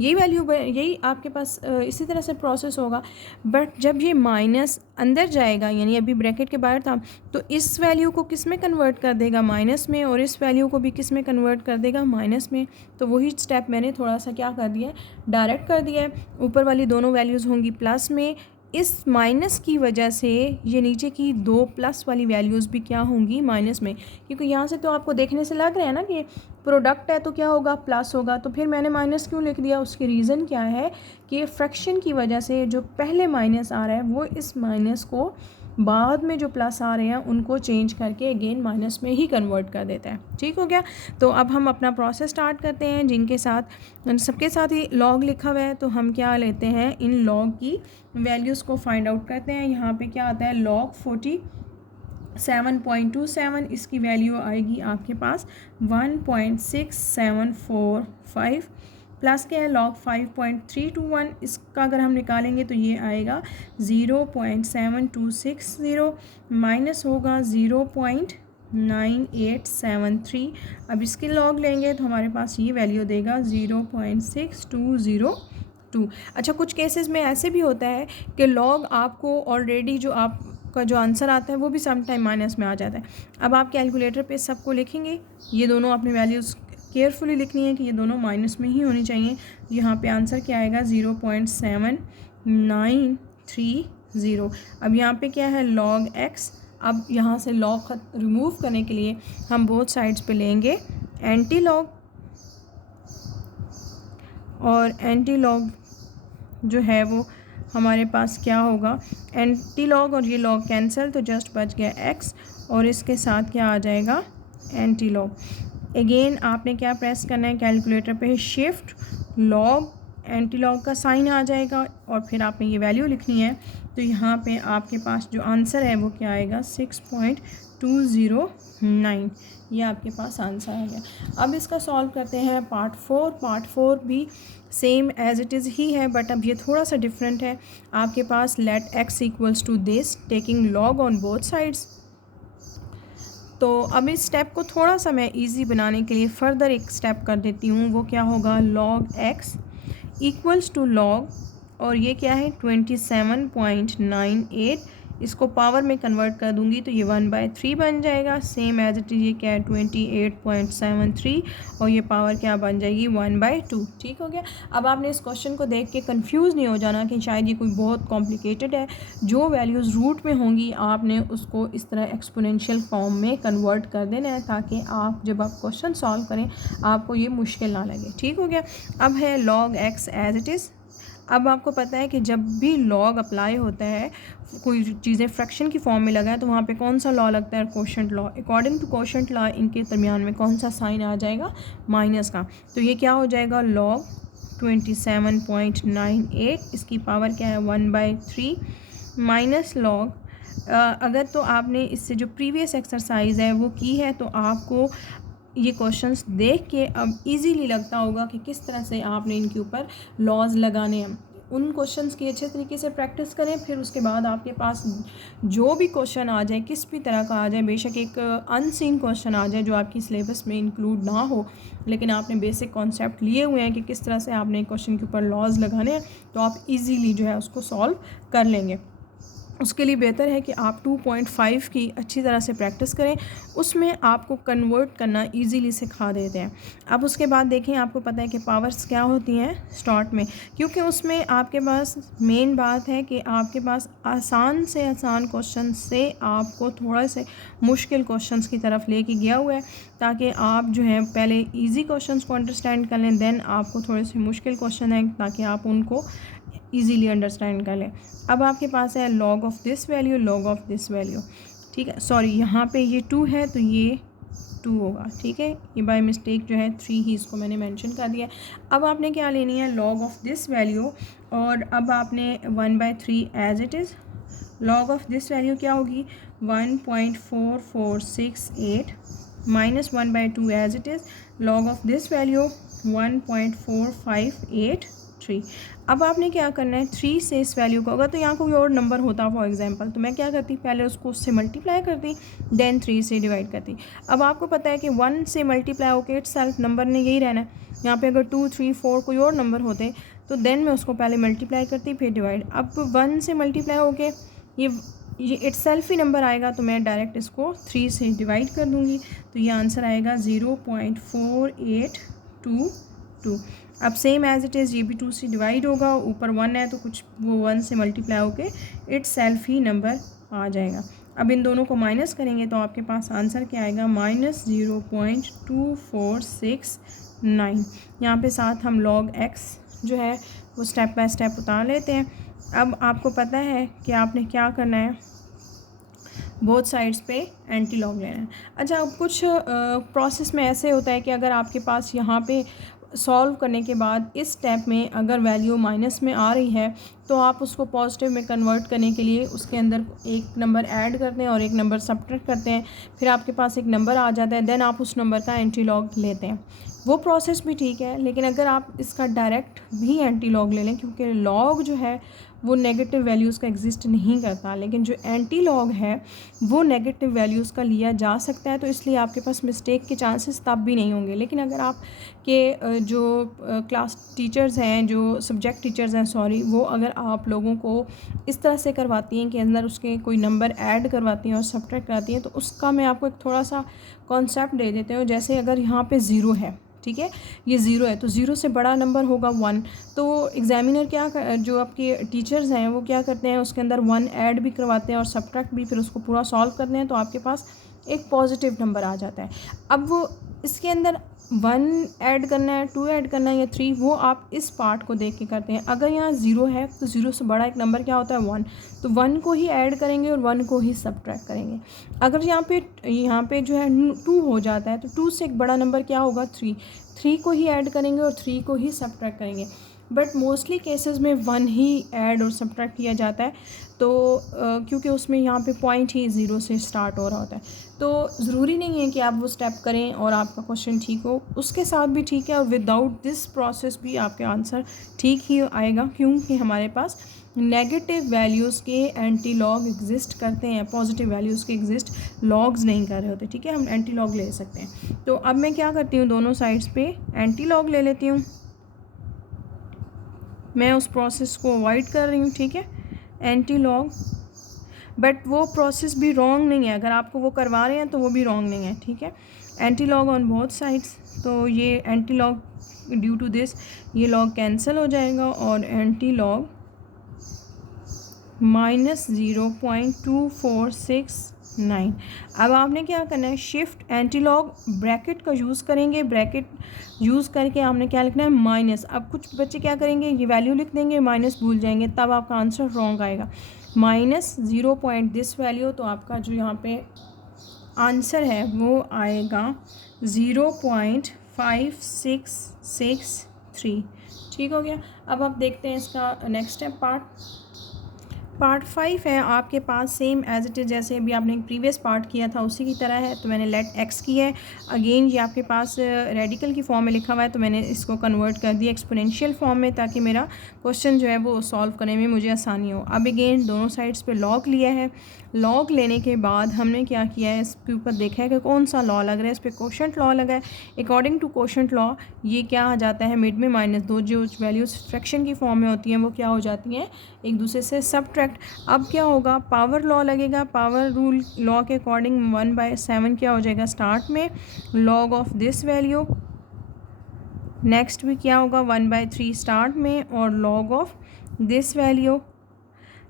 यही वैल्यू, यही आपके पास इसी तरह से प्रोसेस होगा। बट जब ये माइनस अंदर जाएगा, यानी अभी ब्रैकेट के बाहर था, तो इस वैल्यू को किस में कन्वर्ट कर देगा, माइनस में, और इस वैल्यू को भी किस में कन्वर्ट कर देगा, माइनस में। तो वही स्टेप मैंने थोड़ा सा क्या कर दिया है, डायरेक्ट कर दिया है। ऊपर वाली दोनों वैल्यूज़ होंगी प्लस में, इस माइनस की वजह से ये नीचे की 2 प्लस वाली वैल्यूज़ भी क्या होंगी, माइनस में। क्योंकि यहाँ से तो आपको देखने से लग रहा है ना कि प्रोडक्ट है तो क्या होगा, प्लस होगा, तो फिर मैंने माइनस क्यों लिख दिया। उसकी रीज़न क्या है कि फ्रैक्शन की वजह से जो पहले माइनस आ रहा है वो इस माइनस को बाद में जो प्लस आ रहे हैं उनको चेंज करके अगेन माइनस में ही कन्वर्ट कर देता है। ठीक हो गया। तो अब हम अपना प्रोसेस स्टार्ट करते हैं, जिनके साथ सबके साथ ही लॉग लिखा हुआ है, तो हम क्या लेते हैं, इन लॉग की वैल्यूज़ को फाइंड आउट करते हैं। यहाँ पे क्या आता है, लॉग 47.27, इसकी वैल्यू आएगी आपके पास 1.6745, प्लस क्या है, लॉग 5.321, इसका अगर हम निकालेंगे तो ये आएगा 0.7260, माइनस होगा 0.9873। अब इसके लॉग लेंगे तो हमारे पास ये वैल्यू देगा 0.6202। अच्छा, कुछ केसेस में ऐसे भी होता है कि लॉग आपको ऑलरेडी जो आपका जो आंसर आता है वो भी सम टाइम माइनस में आ जाता है। अब आप कैलकुलेटर पे सबको लिखेंगे, ये दोनों अपनी वैल्यूज़ केयरफुली लिखनी है कि ये दोनों माइनस में ही होनी चाहिए। यहाँ पे आंसर क्या आएगा, 0.7930। अब यहाँ पे क्या है, लॉग x। अब यहाँ से लॉग रिमूव करने के लिए हम बोथ साइड्स पे लेंगे एंटी लॉग, और एंटी लॉग जो है वो हमारे पास क्या होगा, एंटी लॉग और ये लॉग कैंसिल, तो जस्ट बच गया x, और इसके साथ क्या आ जाएगा, एंटी लॉग। अगेन आपने क्या प्रेस करना है, कैलकुलेटर पे शिफ्ट, लॉग, एंटी लॉग का साइन आ जाएगा, और फिर आपने ये वैल्यू लिखनी है। तो यहाँ पे आपके पास जो आंसर है वो क्या आएगा, 6.209, ये आपके पास आंसर आ गया। अब इसका सॉल्व करते हैं पार्ट 4। पार्ट 4 भी सेम एज इट इज़ ही है, बट अब ये थोड़ा सा डिफरेंट है। आपके पास let x equals to this taking log on both sides. तो अब इस स्टेप को थोड़ा सा मैं इजी बनाने के लिए फ़र्दर एक स्टेप कर देती हूँ। वो क्या होगा, log x equals to log, और ये क्या है 27.98, इसको पावर में कन्वर्ट कर दूंगी तो ये 1/3 बन जाएगा। सेम एज इट इज़ ये क्या है 28.73 और ये पावर क्या बन जाएगी 1/2। ठीक हो गया। अब आपने इस क्वेश्चन को देख के कंफ्यूज नहीं हो जाना कि शायद ये कोई बहुत कॉम्प्लिकेटेड है। जो वैल्यूज़ रूट में होंगी आपने उसको इस तरह एक्सपोनेंशियल फॉर्म में कन्वर्ट कर देना है ताकि आप जब आप क्वेश्चन सॉल्व करें आपको ये मुश्किल ना लगे। ठीक हो गया। अब है log x as it is. अब आपको पता है कि जब भी लॉग अप्लाई होता है, कोई चीज़ें फ्रैक्शन की फॉर्म में लगा है तो वहाँ पे कौन सा लॉ लगता है, quotient law. According to quotient law इनके दरमियान में कौन सा साइन आ जाएगा, माइनस का। तो ये क्या हो जाएगा log 27.98, इसकी पावर क्या है 1/3 माइनस लॉग अगर तो आपने इससे जो प्रीवियस एक्सरसाइज है वो की है तो आपको ये क्वेश्चंस देख के अब इजीली लगता होगा कि किस तरह से आपने इनके ऊपर लॉज लगाने हैं। उन क्वेश्चंस की अच्छे तरीके से प्रैक्टिस करें, फिर उसके बाद आपके पास जो भी क्वेश्चन आ जाए, किस भी तरह का आ जाए, बेशक एक अनसीन क्वेश्चन आ जाए जो आपकी सिलेबस में इंक्लूड ना हो, लेकिन आपने बेसिक कॉन्सेप्ट लिए हुए हैं कि किस तरह से आपने क्वेश्चन के ऊपर लॉज लगाने हैं, तो आप ईजीली जो है उसको सॉल्व कर लेंगे। उसके लिए बेहतर है कि आप 2.5 की अच्छी तरह से प्रैक्टिस करें, उसमें आपको कन्वर्ट करना इजीली सिखा देते हैं। अब उसके बाद देखें, आपको पता है कि पावर्स क्या होती हैं स्टार्ट में, क्योंकि उसमें आपके पास मेन बात है कि आपके पास आसान से आसान क्वेश्चन से आपको थोड़ा से मुश्किल क्वेश्चंस की तरफ लेके गया हुआ है ताकि आप जो है पहले इजी क्वेश्चंस को अंडरस्टैंड कर लें, देन आपको थोड़े से मुश्किल क्वेश्चन हैं ताकि आप उनको ईजीली अंडरस्टैंड कर लें। अब आपके पास है log of this value, log of this value. ठीक है, सॉरी यहाँ पे ये 2 है तो ये 2 होगा। ठीक है, ये बाय मिस्टेक जो है 3 ही इसको मैंने मेंशन कर दिया। अब आपने क्या लेनी है log ऑफ दिस वैल्यू, और अब आपने 1/3 as it is. log of this value क्या होगी 1.4468 minus 1/2 as it is. log of this value 1.4583। अब आपने क्या करना है 3 से इस वैल्यू को, अगर तो यहाँ कोई और नंबर होता फॉर एग्जांपल तो मैं क्या करती, पहले उसको उससे मल्टीप्लाई करती, देन 3 से डिवाइड करती। अब आपको पता है कि 1 से मल्टीप्लाई होके इट सेल्फ नंबर ने यही रहना है। यहाँ पे अगर 2, 3, 4 कोई और नंबर होते तो देन मैं उसको पहले मल्टीप्लाई करती फिर डिवाइड। अब 1 से मल्टीप्लाई होके ये इट सेल्फ ही नंबर आएगा तो मैं डायरेक्ट इसको 3 से डिवाइड कर दूँगी, तो ये आंसर आएगा 0.4822। अब सेम एज इट इज़ ये भी 2 से डिवाइड होगा, ऊपर 1 है तो कुछ वो 1 से मल्टीप्लाई होके इट सेल्फ ही नंबर आ जाएगा। अब इन दोनों को माइनस करेंगे तो आपके पास आंसर क्या आएगा -0.2469। यहाँ पे साथ हम log x जो है वो स्टेप बाय स्टेप उतार लेते हैं। अब आपको पता है कि आपने क्या करना है, बोथ साइड्स पे एंटी लॉग लेना है। अच्छा, अब कुछ प्रोसेस में ऐसे होता है कि अगर आपके पास यहाँ पे सॉल्व करने के बाद इस स्टेप में अगर वैल्यू माइनस में आ रही है तो आप उसको पॉजिटिव में कन्वर्ट करने के लिए उसके अंदर एक नंबर ऐड करते हैं और एक नंबर सब्ट्रैक्ट करते हैं, फिर आपके पास एक नंबर आ जाता है, देन आप उस नंबर का एंटी लॉग लेते हैं। वो प्रोसेस भी ठीक है, लेकिन अगर आप इसका डायरेक्ट भी एंटी लॉग ले लें, क्योंकि लॉग जो है वो नेगेटिव वैल्यूज़ का एग्जिस्ट नहीं करता, लेकिन जो एंटी लॉग है वो नेगेटिव वैल्यूज़ का लिया जा सकता है, तो इसलिए आपके पास मिस्टेक के चांसेस तब भी नहीं होंगे। लेकिन अगर आप के जो क्लास टीचर्स हैं, जो सब्जेक्ट टीचर्स हैं सॉरी, वो अगर आप लोगों को इस तरह से करवाती हैं कि अंदर उसके कोई नंबर ऐड करवाती हैं और सब्ट्रैक्ट कराती हैं, तो उसका मैं आपको एक थोड़ा सा कॉन्सेप्ट दे देते हूँ। जैसे अगर यहाँ पे 0 है, ठीक है, ये 0 है तो 0 से बड़ा नंबर होगा 1, तो एग्जामिनर जो आपके टीचर्स हैं वो क्या करते हैं, उसके अंदर 1 ऐड भी करवाते हैं और सब्ट्रैक्ट भी, फिर उसको पूरा सॉल्व करते हैं तो आपके पास एक पॉजिटिव नंबर आ जाता है। अब वो इसके अंदर 1 ऐड करना है, 2 ऐड करना है या 3, वो आप इस पार्ट को देख के करते हैं। अगर यहाँ 0 है तो 0 से बड़ा एक नंबर क्या होता है 1, तो 1 को ही ऐड करेंगे और 1 को ही सब्ट्रैक्ट करेंगे। अगर यहाँ पे जो है 2 हो जाता है तो 2 से एक बड़ा नंबर क्या होगा 3 को ही ऐड करेंगे और 3 को ही सब्ट्रैक्ट करेंगे। बट मोस्टली केसेस में 1 ही ऐड और सब्ट्रैक्ट किया जाता है, तो क्योंकि उसमें यहाँ पे पॉइंट ही 0 से स्टार्ट हो रहा होता है, तो ज़रूरी नहीं है कि आप वो स्टेप करें और आपका क्वेश्चन ठीक हो, उसके साथ भी ठीक है और विदाउट दिस प्रोसेस भी आपके आंसर ठीक ही आएगा, क्योंकि हमारे पास नेगेटिव वैल्यूज़ के एंटी लॉग एग्जिस्ट करते हैं, पॉजिटिव वैल्यूज़ के एग्जिस्ट लॉग्स नहीं कर रहे होते। ठीक है, हम एंटी लॉग ले सकते हैं। तो अब मैं क्या करती हूँ, दोनों साइड्स पे एंटी लॉग ले लेती हूँ, मैं उस प्रोसेस को अवॉइड कर रही हूँ। ठीक है, एंटी लॉग बट वो प्रोसेस भी रॉन्ग नहीं है, अगर आपको वो करवा रहे हैं तो वो भी रॉन्ग नहीं है, ठीक है। Anti log on both sides, तो ये anti log due to this ये लॉग कैंसिल हो जाएगा और एंटी लॉग -0.2469। अब आपने क्या करना है, शिफ्ट एंटी लॉग ब्रैकेट का यूज़ करेंगे, ब्रैकेट यूज़ करके आपने क्या लिखना है माइनस। अब कुछ बच्चे क्या करेंगे, ये वैल्यू लिख देंगे, माइनस भूल जाएंगे, तब आपका आंसर रॉन्ग आएगा। -0 पॉइंट दिस वैल्यू, तो आपका जो यहाँ पे आंसर है वो आएगा 0.5663। ठीक हो गया। अब आप देखते हैं इसका नेक्स्ट स्टेप पार्ट 5 है आपके पास, सेम एज इट इज़ जैसे अभी आपने प्रीवियस पार्ट किया था उसी की तरह है। तो मैंने लेट एक्स की है, अगेन ये आपके पास रेडिकल की फॉर्म में लिखा हुआ है, तो मैंने इसको कन्वर्ट कर दिया एक्सपोनेंशियल फॉर्म में, ताकि मेरा क्वेश्चन जो है वो सॉल्व करने में मुझे आसानी हो। अब अगेन दोनों साइड्स पे लॉग लिया है, लॉग लेने के बाद हमने क्या किया है, इसके ऊपर देखा है कि कौन सा लॉ लग रहा है, इस पर कोशेंट लॉ लगा है। अकॉर्डिंग टू कोशेंट लॉ ये क्या आ जाता है, मिड में -2 जो वैल्यूज़ फ्रैक्शन की फॉर्म में होती हैं वो क्या हो जाती हैं, एक दूसरे से सबट्रैक्ट। अब क्या होगा, पावर लॉ लगेगा, पावर रूल लॉ के अकॉर्डिंग 1/7 क्या हो जाएगा स्टार्ट में, log of this value. Next भी क्या होगा 1/3 स्टार्ट में और लॉग ऑफ दिस वैल्यू।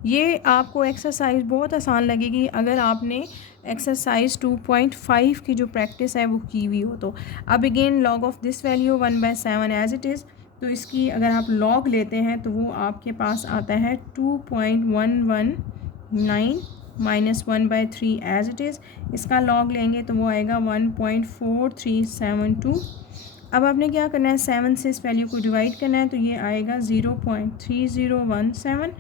ये आपको एक्सरसाइज बहुत आसान लगेगी अगर आपने एक्सरसाइज 2.5 की जो प्रैक्टिस है वो की हुई हो तो। अब again log of this value 1/7 as it is, तो इसकी अगर आप लॉग लेते हैं तो वो आपके पास आता है 2.119 -1/3 एज इट इज़। इसका लॉग लेंगे तो वो आएगा 1.4372। अब आपने क्या करना है, 7 से इस वैल्यू को डिवाइड करना है, तो ये आएगा 0.3017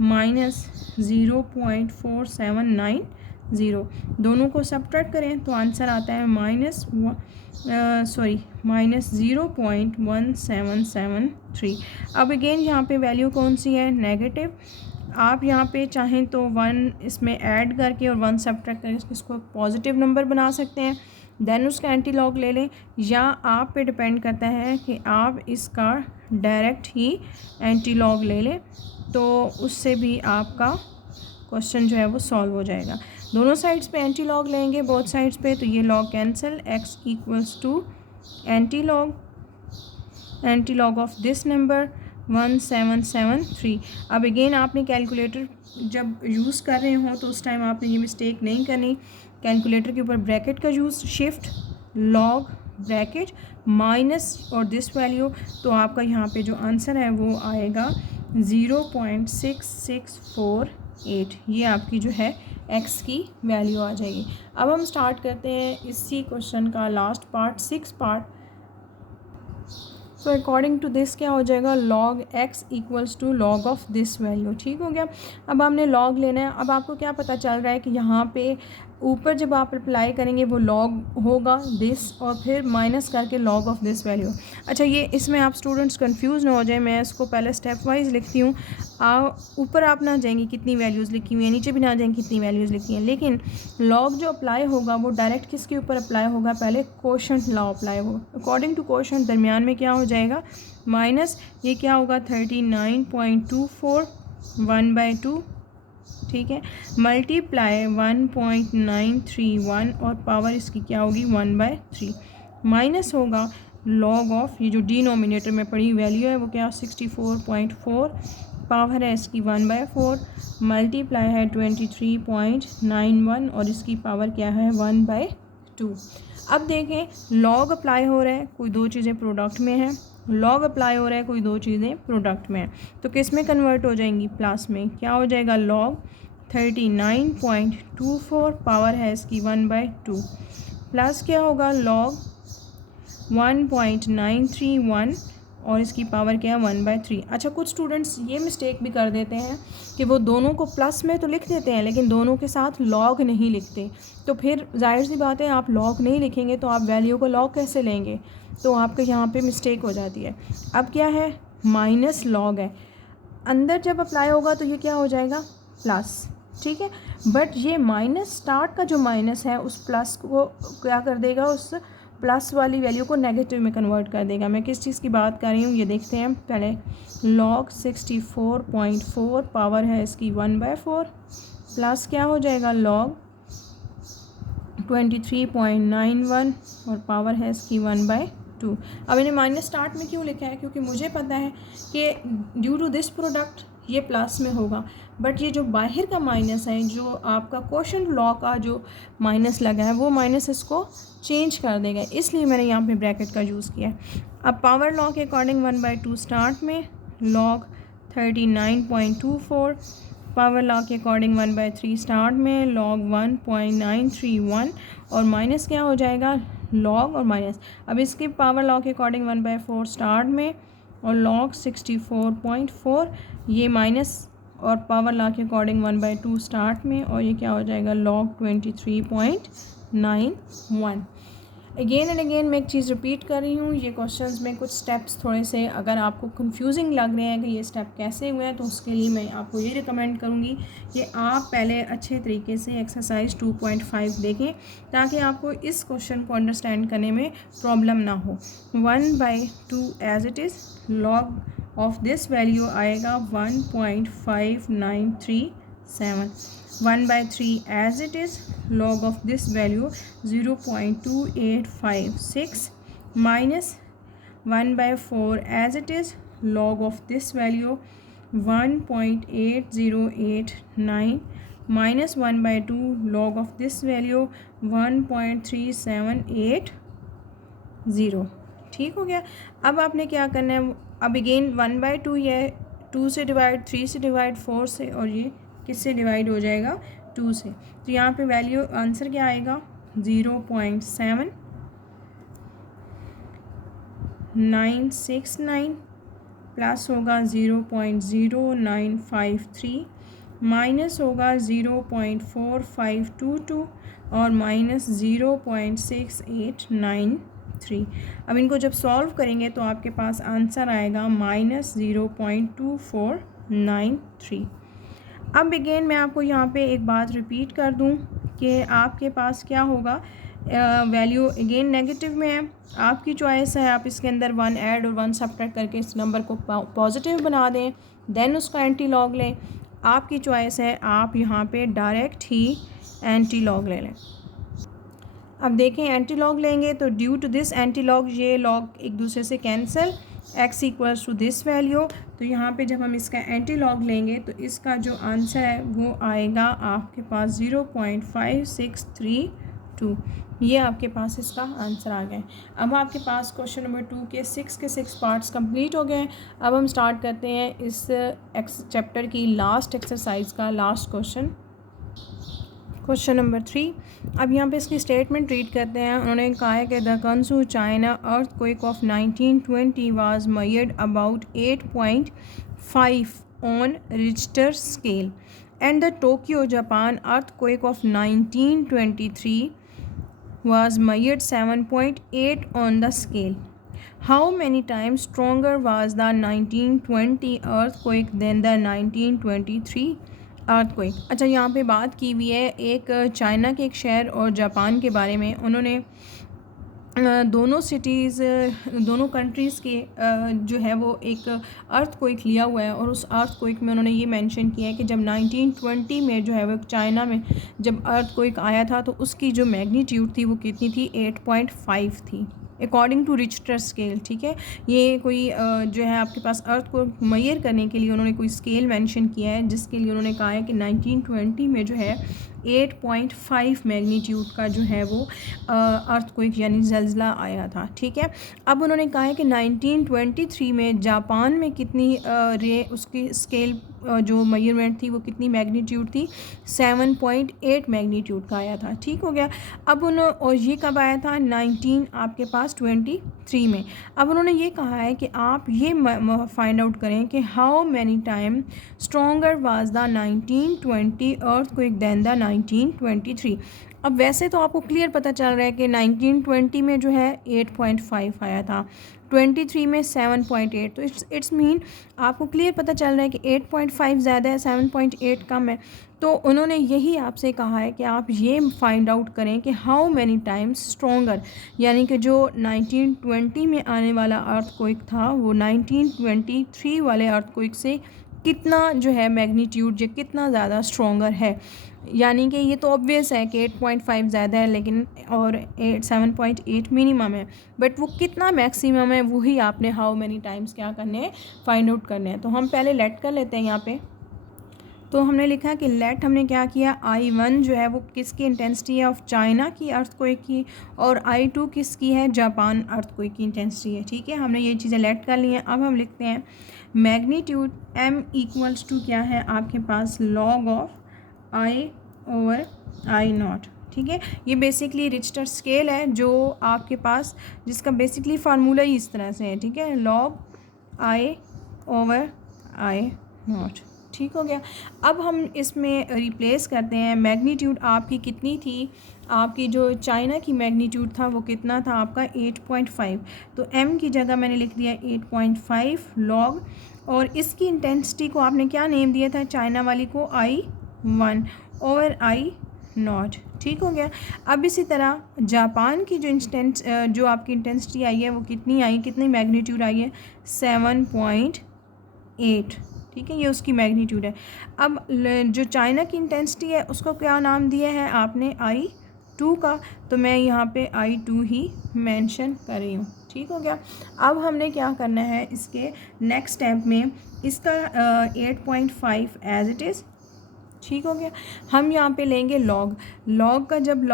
-0.4790। दोनों को सबट्रैक्ट करें तो आंसर आता है -0.1773। अब अगेन यहाँ पे वैल्यू कौन सी है, नेगेटिव। आप यहाँ पे चाहें तो 1 इसमें ऐड करके और 1 सबट्रैक्ट करके इसको पॉजिटिव नंबर बना सकते हैं, देन उसका एंटी लॉग ले लें, या आप पे डिपेंड करता है कि आप इसका डायरेक्ट ही एंटी लॉग ले लें, तो उससे भी आपका क्वेश्चन जो है वो सॉल्व हो जाएगा। दोनों साइड्स पे एंटी लॉग लेंगे, बोथ साइड्स पे, तो ये log cancel, x equals to anti log of this number 1773। अब अगेन आपने कैलकुलेटर जब यूज़ कर रहे हो तो उस टाइम आपने ये मिस्टेक नहीं करनी, कैलकुलेटर के ऊपर ब्रैकेट का use, shift log bracket minus और दिस वैल्यू, तो आपका यहाँ पे जो आंसर है वो आएगा 0.6648। ये आपकी जो है x की वैल्यू आ जाएगी। अब हम स्टार्ट करते हैं इसी क्वेश्चन का लास्ट पार्ट, 6 पार्ट। तो अकॉर्डिंग टू दिस क्या हो जाएगा, log x equals to log of this value. ठीक हो गया। अब हमने लॉग लेना है। अब आपको क्या पता चल रहा है कि यहाँ पे ऊपर जब आप अप्लाई करेंगे वो लॉग होगा दिस और फिर माइनस करके लॉग ऑफ दिस वैल्यू। अच्छा, ये इसमें आप स्टूडेंट्स कंफ्यूज ना हो जाए, मैं इसको पहले स्टेप वाइज लिखती हूँ। ऊपर आप ना जाएंगे कितनी वैल्यूज़ लिखी हुई हैं, नीचे भी ना जाएंगे कितनी वैल्यूज़ लिखी हैं, लेकिन लॉग जो अप्लाई होगा वो डायरेक्ट किसके ऊपर अप्लाई होगा, पहले कोशेंट लॉ अप्लाई होगा। अकॉर्डिंग टू कोशेंट दरमियान में क्या हो जाएगा, माइनस ये क्या होगा 39.24 1/2, ठीक है, मल्टीप्लाई 1.931 और पावर इसकी क्या होगी 1/3, माइनस होगा लॉग ऑफ ये जो डिनोमिनेटर में पड़ी वैल्यू है वो क्या 64.4, पावर है इसकी 1/4, मल्टीप्लाई है 23.91 और इसकी पावर क्या है 1/2। अब देखें लॉग अप्लाई हो रहा है, कोई दो चीज़ें प्रोडक्ट में है, लॉग अप्लाई हो रहा है, कोई दो चीज़ें प्रोडक्ट में है, तो किस में कन्वर्ट हो जाएंगी, प्लस में। क्या हो जाएगा लॉग 39.24, पावर है इसकी 1/2, प्लस क्या होगा लॉग 1.931 और इसकी पावर क्या है 1/3। अच्छा, कुछ स्टूडेंट्स ये मिस्टेक भी कर देते हैं कि वो दोनों को प्लस में तो लिख देते हैं लेकिन दोनों के साथ लॉग नहीं लिखते, तो फिर जाहिर सी बात है आप लॉग नहीं लिखेंगे तो आप वैल्यू को लॉग कैसे लेंगे, तो आपके यहाँ पे मिस्टेक हो जाती है। अब क्या है, माइनस लॉग है, अंदर जब अप्लाई होगा तो ये क्या हो जाएगा प्लस, ठीक है, बट ये माइनस स्टार्ट का जो माइनस है उस प्लस को क्या कर देगा, उस प्लस वाली वैल्यू को नेगेटिव में कन्वर्ट कर देगा। मैं किस चीज़ की बात कर रही हूँ ये देखते हैं पहले। लॉग 64.4, पावर है इसकी 1/4, प्लस क्या हो जाएगा लॉग 23.91 और पावर है इसकी 1/2। अब इन्हें माइनस स्टार्ट में क्यों लिखा है, क्योंकि मुझे पता है कि ड्यू टू दिस प्रोडक्ट ये प्लस में होगा, बट ये जो बाहर का माइनस है, जो आपका क्वोशंट लॉ का जो माइनस लगा है, वो माइनस इसको चेंज कर देगा, इसलिए मैंने यहाँ पे ब्रैकेट का यूज़ किया है। अब पावर लॉ के अकॉर्डिंग 1/2 स्टार्ट में, लॉग 39.24, पावर लॉ के अकॉर्डिंग 1/3 स्टार्ट में, लॉग 1.931 और माइनस क्या हो जाएगा लॉग और माइनस। अब इसके पावर लॉ के अकॉर्डिंग 1/4 स्टार्ट में और लॉग 64.4, ये माइनस और पावर लॉ के अकॉर्डिंग 1/2 स्टार्ट में और ये क्या हो जाएगा लॉग 23.91। अगेन एंड अगेन मैं एक चीज़ रिपीट कर रही हूँ, ये क्वेश्चंस में कुछ स्टेप्स थोड़े से अगर आपको कंफ्यूजिंग लग रहे हैं कि ये स्टेप कैसे हुए हैं, तो उसके लिए मैं आपको ये रिकमेंड करूँगी कि आप पहले अच्छे तरीके से एक्सरसाइज 2.5 देखें, ताकि आपको इस क्वेश्चन को अंडरस्टैंड करने में प्रॉब्लम ना हो। 1/2 as it is, log of this value आएगा 1.5937, 1/3 as it is, log of this value 0.2856 minus 1/4 as it is, log of this value 1.8089 minus 1/2 log of this value 1.3780। ठीक हो गया। अब आपने क्या करना है, अब अगेन 1/2 ये 2 से डिवाइड, 3 से डिवाइड, 4 से, और ये किससे डिवाइड हो जाएगा 2 से। तो यहाँ पे वैल्यू आंसर क्या आएगा 0.7969 प्लस होगा 0.0953 माइनस होगा 0.4522 और माइनस 0.6893। अब इनको जब सॉल्व करेंगे तो आपके पास आंसर आएगा -0.2493। अब अगेन मैं आपको यहाँ पे एक बात रिपीट कर दूँ कि आपके पास क्या होगा, वैल्यू अगेन नेगेटिव में है, आपकी चॉइस है, आप इसके अंदर 1 ऐड और 1 सब्ट्रैक्ट करके इस नंबर को पॉजिटिव बना दें, देन उसका एंटी लॉग लें, आपकी चॉइस है, आप यहाँ पे डायरेक्ट ही एंटी लॉग ले लें। अब देखें एंटी लॉग लेंगे तो due to this anti log, ये लॉग एक दूसरे से cancel, x equals to this value, तो यहाँ पे जब हम इसका एंटी लॉग लेंगे तो इसका जो आंसर है वो आएगा आपके पास 0.5632, ये आपके पास इसका आंसर आ गया। अब आपके पास क्वेश्चन नंबर 2 के 6 पार्ट्स कंप्लीट हो गए। अब हम स्टार्ट करते हैं इस चैप्टर की लास्ट एक्सरसाइज का लास्ट क्वेश्चन, क्वेश्चन नंबर 3। अब यहाँ पे इसकी स्टेटमेंट रीड करते हैं। उन्होंने कहा है कि the Kansu China earthquake of 1920 was measured about 8.5 on Richter scale and the Tokyo Japan earthquake of 1923 was measured 7.8 on the scale. How many times stronger was the 1920 earthquake than the 1923 earthquake? अच्छा, यहाँ पे बात की हुई है एक China के एक शहर और जापान के बारे में। उन्होंने दोनों सिटीज़, दोनों कंट्रीज़ के जो है वो एक अर्थक्वेक लिया हुआ है और उस अर्थक्वेक में उन्होंने ये मेंशन किया है कि जब 1920 में जो है वो चाइना में जब अर्थक्वेक आया था तो उसकी जो मैग्नीट्यूड थी वो कितनी थी 8.5 थी अकॉर्डिंग टू रिक्टर स्केल। ठीक है, ये कोई जो है आपके पास अर्थ को मेजर करने के लिए उन्होंने कोई स्केल मेंशन किया है जिसके लिए उन्होंने कहा है कि 1920 में जो है 8.5 मैग्नीट्यूड का जो है वो अर्थक्वेक यानी ज़ल्ज़ला आया था। ठीक है, अब उन्होंने कहा है कि 1923 में जापान में कितनी उसकी स्केल जो मेजरमेंट थी वो कितनी मैग्नीट्यूड थी 7.8 मैग्नीट्यूड का आया था। ठीक हो गया। अब और ये कब आया था 19 आपके पास 23 में। अब उन्होंने ये कहा है कि आप ये फाइंड आउट करें कि how many time stronger was the 1920 earthquake than the 1923। अब वैसे तो आपको क्लियर पता चल रहा है कि 1920 में जो है 8.5 आया था, 23 में 7.8, तो इट्स मीन आपको क्लियर पता चल रहा है कि 8.5 ज़्यादा है, 7.8 कम है। तो उन्होंने यही आपसे कहा है कि आप ये फाइंड आउट करें कि हाउ मैनी टाइम्स स्ट्रॉन्गर, यानी कि जो 1920 में आने वाला अर्थक्वेक था वो 1923 वाले अर्थक्वेक से कितना जो है मैग्नीट्यूड जो कितना ज़्यादा स्ट्रॉन्गर है। यानी कि ये तो ऑब्वियस है कि 8.5 ज़्यादा है लेकिन और 7.8 मिनिमम है, बट वो कितना मैक्सिमम है वही आपने हाउ मैनी टाइम्स क्या करने हैं, फाइंड आउट करने हैं। तो हम पहले लेट कर लेते हैं यहाँ पे। तो हमने लिखा कि लेट हमने क्या किया, I1 जो है वो किसकी इंटेंसिटी है, ऑफ चाइना की अर्थक्वेक की, और I2 किसकी है, जापान अर्थक्वेक की इंटेंसिटी है। ठीक है, हमने ये चीज़ें लेट कर ली हैं। अब हम लिखते हैं मैग्नीट्यूड M इक्वल्स टू क्या है आपके पास, log of I over I0। ठीक है, ये बेसिकली रिक्टर स्केल है जो आपके पास, जिसका बेसिकली फार्मूला ही इस तरह से है। ठीक है, लॉग I ओवर I0। ठीक हो गया। अब हम इसमें रिप्लेस करते हैं। मैग्नीट्यूड आपकी कितनी थी, आपकी जो चाइना की मैग्नीट्यूड था वो कितना था आपका 8.5, तो m की जगह मैंने लिख दिया 8.5 लॉग, और इसकी इंटेंसिटी को आपने क्या नेम दिया था, चाइना वाली को I1 ओवर I0। ठीक हो गया। अब इसी तरह जापान की जो आपकी इंटेंसिटी आई है वो कितनी आई, कितनी मैग्नीट्यूड आई है, 7.8। ठीक है, ये उसकी मैग्नीट्यूड है। अब जो चाइना की इंटेंसिटी है उसको क्या नाम दिया है आपने, I2 का, तो मैं यहाँ पे I2 ही मेंशन कर रही हूँ। ठीक हो गया। अब हमने क्या करना है, इसके नेक्स्ट स्टेप में इसका 8.5 एज इट इज़। ठीक हो गया। हम यहाँ पे लेंगे लॉग का जब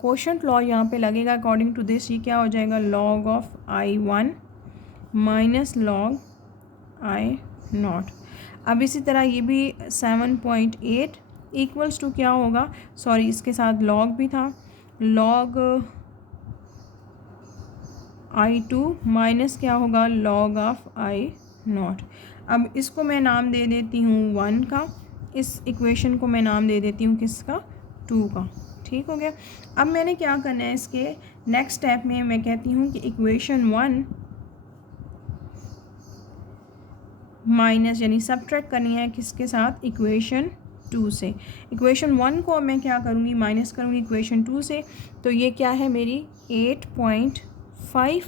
कोशेंट लॉ यहाँ पे लगेगा, अकॉर्डिंग टू दिस ये क्या हो जाएगा, log of I1 minus log I0। अब इसी तरह ये भी 7.8 इक्वल्स टू क्या होगा, सॉरी इसके साथ लॉग भी था, लॉग I2 माइनस क्या होगा, लॉग ऑफ I0। अब इसको मैं नाम दे देती हूँ 1 का, इस इक्वेशन को मैं नाम दे देती हूँ किसका, 2 का। ठीक हो गया। अब मैंने क्या करना है, इसके नेक्स्ट स्टेप में मैं कहती हूँ कि इक्वेशन 1 माइनस यानी सब्ट्रैक्ट करनी है किसके साथ, इक्वेशन 2 से। इक्वेशन 1 को मैं क्या करूँगी, माइनस करूँगी इक्वेशन 2 से, तो ये क्या है मेरी 8.5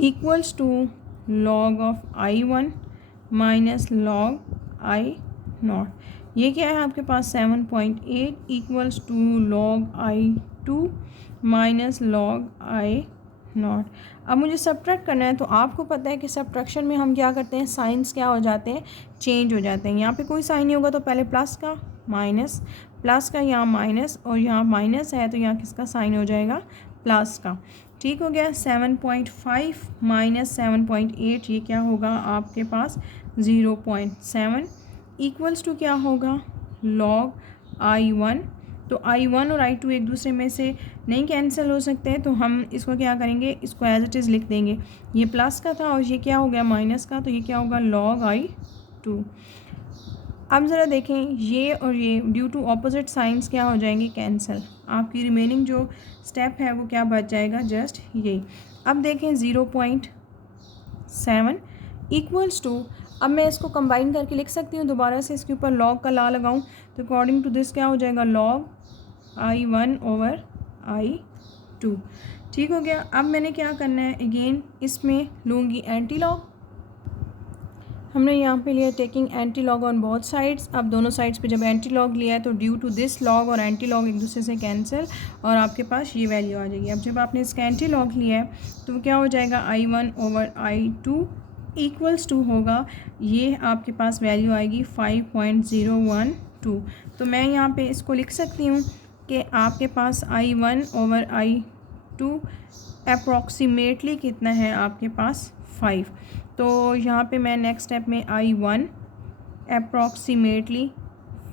equals to log of I1 minus log I0। ये क्या है आपके पास 7.8 equals to log I2 minus log I0। अब मुझे सब्ट्रैक्ट करना है, तो आपको पता है कि सब्ट्रैक्शन में हम क्या करते हैं, साइंस क्या हो जाते हैं, चेंज हो जाते हैं। यहाँ पे कोई साइन नहीं होगा तो पहले प्लस का माइनस, प्लस का यहाँ माइनस, और यहाँ माइनस है तो यहाँ किसका साइन हो जाएगा, प्लस का। ठीक हो गया। 7.5 माइनस 7.8 ये क्या होगा आपके पास 0.7 इक्वल्स टू क्या होगा, लॉग I1। तो I1 और I2 एक दूसरे में से नहीं कैंसिल हो सकते हैं, तो हम इसको क्या करेंगे, इसको एज इट इज़ लिख देंगे। ये प्लस का था और ये क्या हो गया, माइनस का, तो ये क्या होगा, लॉग I2। अब ज़रा देखें, ये और ये ड्यू टू ऑपोजिट साइंस क्या हो जाएंगे, कैंसिल। आपकी रिमेनिंग जो स्टेप है वो क्या बच जाएगा, जस्ट यही। अब देखें 0.7 इक्वल्स टू, अब मैं इसको कंबाइन करके लिख सकती हूँ, दोबारा से इसके ऊपर लॉग का ला लगाऊँ, तो अकॉर्डिंग टू दिस क्या हो जाएगा, लॉग I1 ओवर I2। ठीक हो गया। अब मैंने क्या करना है, अगेन इसमें लूँगी एंटी लॉग। हमने यहाँ पे लिया taking anti log on both sides. अब दोनों साइड्स पे जब एंटी लॉग लिया है तो ड्यू टू दिस लॉग और एंटी लॉग एक दूसरे से कैंसिल, और आपके पास ये वैल्यू आ जाएगी। अब जब आपने इसका एंटी लॉग लिया है तो क्या हो जाएगा, I1 over I2 equals to होगा, ये आपके पास वैल्यू आएगी 5.012। तो मैं यहाँ पे इसको लिख सकती हूँ कि आपके पास I1 ओवर I2 अप्रॉक्सीमेटली कितना है आपके पास 5। तो यहाँ पे मैं नेक्स्ट स्टेप में I1 अप्रॉक्सीमेटली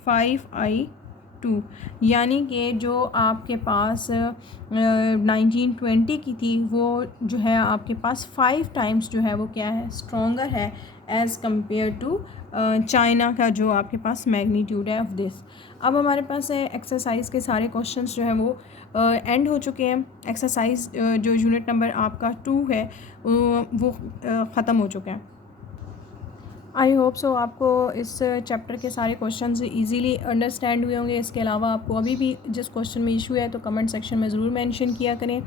5I2, यानी कि जो आपके पास 1920 की थी वो जो है आपके पास 5 टाइम्स जो है वो क्या है, स्ट्रॉन्गर है एज़ कम्पेयर टू चाइना का जो आपके पास मैग्नीट्यूड है ऑफ दिस। अब हमारे पास एक्सरसाइज के सारे क्वेश्चंस जो हैं वो एंड हो चुके हैं। एक्सरसाइज जो यूनिट नंबर आपका 2 है वो ख़त्म हो चुका है। आई होप सो आपको इस चैप्टर के सारे क्वेश्चंस इजीली अंडरस्टैंड हुए होंगे। इसके अलावा आपको अभी भी जिस क्वेश्चन में इशू है तो कमेंट सेक्शन में ज़रूर मेंशन किया करें,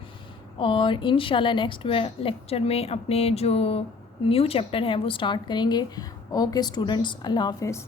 और इंशाल्लाह नेक्स्ट लेक्चर में अपने जो न्यू चैप्टर है वो स्टार्ट करेंगे। ओके स्टूडेंट्स, अल्लाह हाफिज़।